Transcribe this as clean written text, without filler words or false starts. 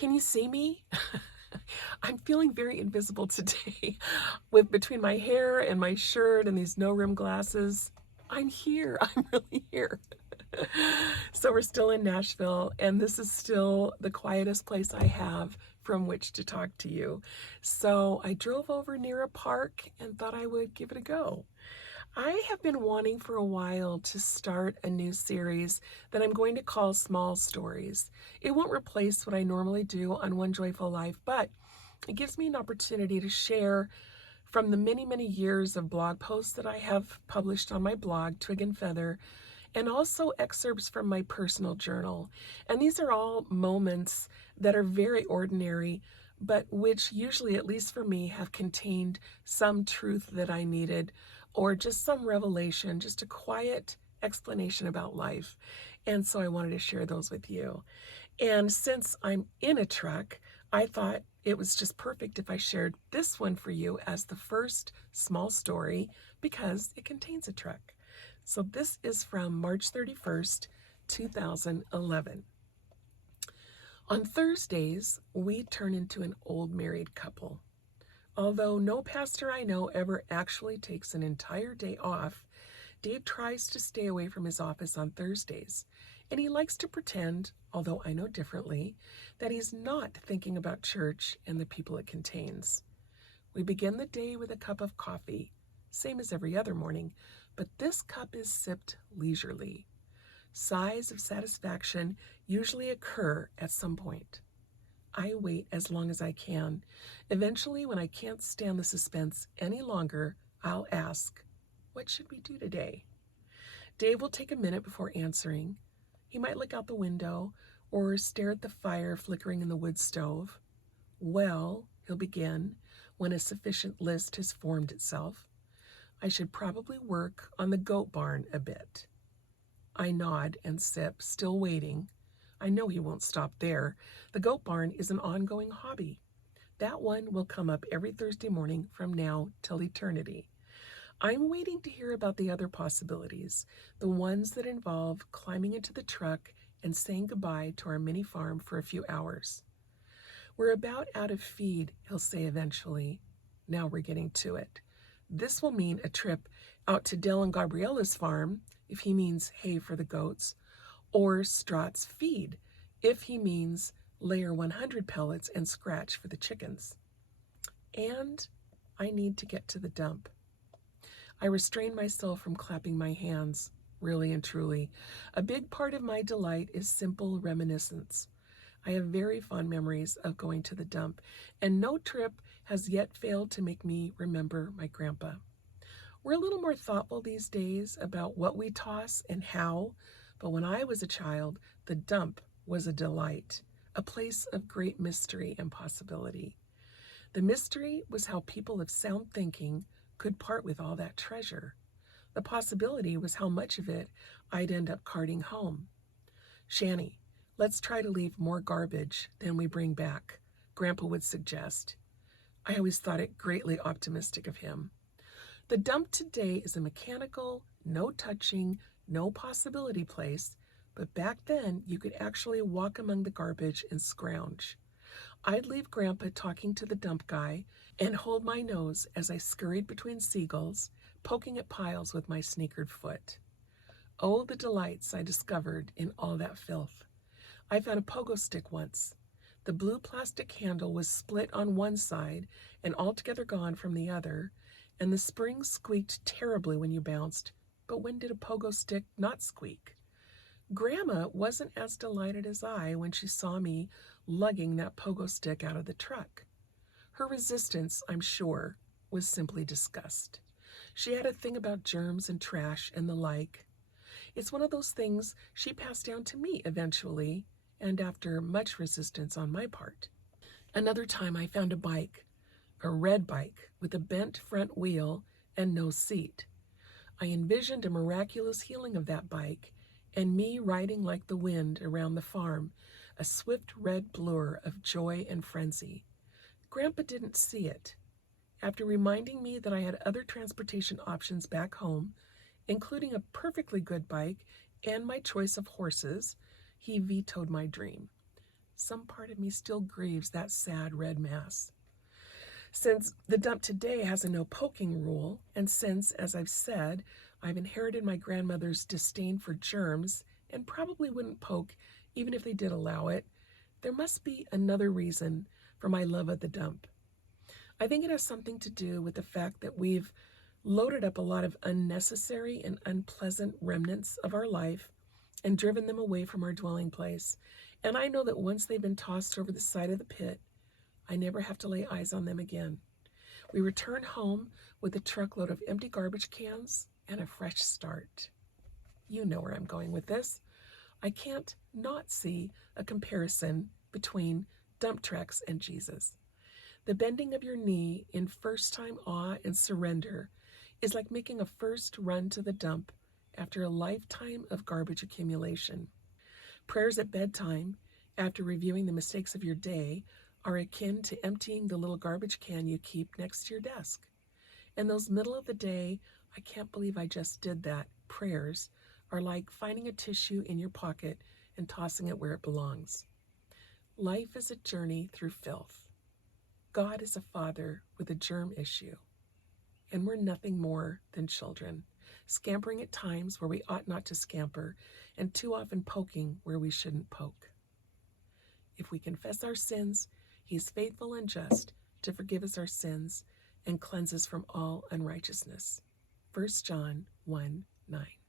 Can you see me? I'm feeling very invisible today with between my hair and my shirt and these no rim glasses. I'm here. I'm really here. So we're still in Nashville, and this is still the quietest place I have from which to talk to you. So I drove over near a park and thought I would give it a go. I have been wanting for a while to start a new series that I'm going to call Small Stories. It won't replace what I normally do on One Joyful Life, but it gives me an opportunity to share from the many, many years of blog posts that I have published on my blog, Twig and Feather, and also excerpts from my personal journal. And these are all moments that are very ordinary, but which usually, at least for me, have contained some truth that I needed, or just some revelation, just a quiet explanation about life. And so I wanted to share those with you. And since I'm in a truck, I thought it was just perfect if I shared this one for you as the first small story because it contains a truck. So this is from March 31st, 2011. On Thursdays, we turn into an old married couple. Although no pastor I know ever actually takes an entire day off, Dave tries to stay away from his office on Thursdays, and he likes to pretend, although I know differently, that he's not thinking about church and the people it contains. We begin the day with a cup of coffee, same as every other morning, but this cup is sipped leisurely. Sighs of satisfaction usually occur at some point. I wait as long as I can. Eventually, when I can't stand the suspense any longer, I'll ask, "What should we do today?" Dave will take a minute before answering. He might look out the window or stare at the fire flickering in the wood stove. "Well," he'll begin, when a sufficient list has formed itself, "I should probably work on the goat barn a bit." I nod and sip, still waiting. I know he won't stop there. The goat barn is an ongoing hobby. That one will come up every Thursday morning from now till eternity. I'm waiting to hear about the other possibilities, the ones that involve climbing into the truck and saying goodbye to our mini farm for a few hours. "We're about out of feed," he'll say eventually. Now we're getting to it. This will mean a trip out to Dell and Gabriella's farm, if he means hay for the goats, or Straut's feed, if he means layer 100 pellets and scratch for the chickens. And I need to get to the dump. I restrain myself from clapping my hands, really and truly. A big part of my delight is simple reminiscence. I have very fond memories of going to the dump, and no trip has yet failed to make me remember my grandpa. We're a little more thoughtful these days about what we toss and how, but when I was a child, the dump was a delight, a place of great mystery and possibility. The mystery was how people of sound thinking could part with all that treasure. The possibility was how much of it I'd end up carting home. "Shanny, let's try to leave more garbage than we bring back," Grandpa would suggest. I always thought it greatly optimistic of him. The dump today is a mechanical, no touching, no possibility place, but back then you could actually walk among the garbage and scrounge. I'd leave Grandpa talking to the dump guy and hold my nose as I scurried between seagulls, poking at piles with my sneakered foot. Oh, the delights I discovered in all that filth. I found a pogo stick once. The blue plastic handle was split on one side and altogether gone from the other, and the spring squeaked terribly when you bounced, but when did a pogo stick not squeak? Grandma wasn't as delighted as I when she saw me lugging that pogo stick out of the truck. Her resistance, I'm sure, was simply disgust. She had a thing about germs and trash and the like. It's one of those things she passed down to me eventually, and after much resistance on my part. Another time I found a bike, a red bike with a bent front wheel and no seat. I envisioned a miraculous healing of that bike and me riding like the wind around the farm, a swift red blur of joy and frenzy. Grandpa didn't see it. After reminding me that I had other transportation options back home, including a perfectly good bike and my choice of horses, he vetoed my dream. some part of me still grieves that sad red mass. Since the dump today has a no poking rule, and since, as I've said, I've inherited my grandmother's disdain for germs and probably wouldn't poke even if they did allow it, there must be another reason for my love of the dump. I think it has something to do with the fact that we've loaded up a lot of unnecessary and unpleasant remnants of our life and driven them away from our dwelling place. And I know that once they've been tossed over the side of the pit, I never have to lay eyes on them again. We return home with a truckload of empty garbage cans and a fresh start. You know where I'm going with this. I can't not see a comparison between dump trucks and Jesus. The bending of your knee in first-time awe and surrender is like making a first run to the dump after a lifetime of garbage accumulation. Prayers at bedtime, after reviewing the mistakes of your day, are akin to emptying the little garbage can you keep next to your desk. And those middle of the day, I can't believe I just did that, prayers are like finding a tissue in your pocket and tossing it where it belongs. Life is a journey through filth. God is a father with a germ issue, and we're nothing more than children, scampering at times where we ought not to scamper, and too often poking where we shouldn't poke. If we confess our sins, he is faithful and just to forgive us our sins and cleanse us from all unrighteousness. 1 John 1:9.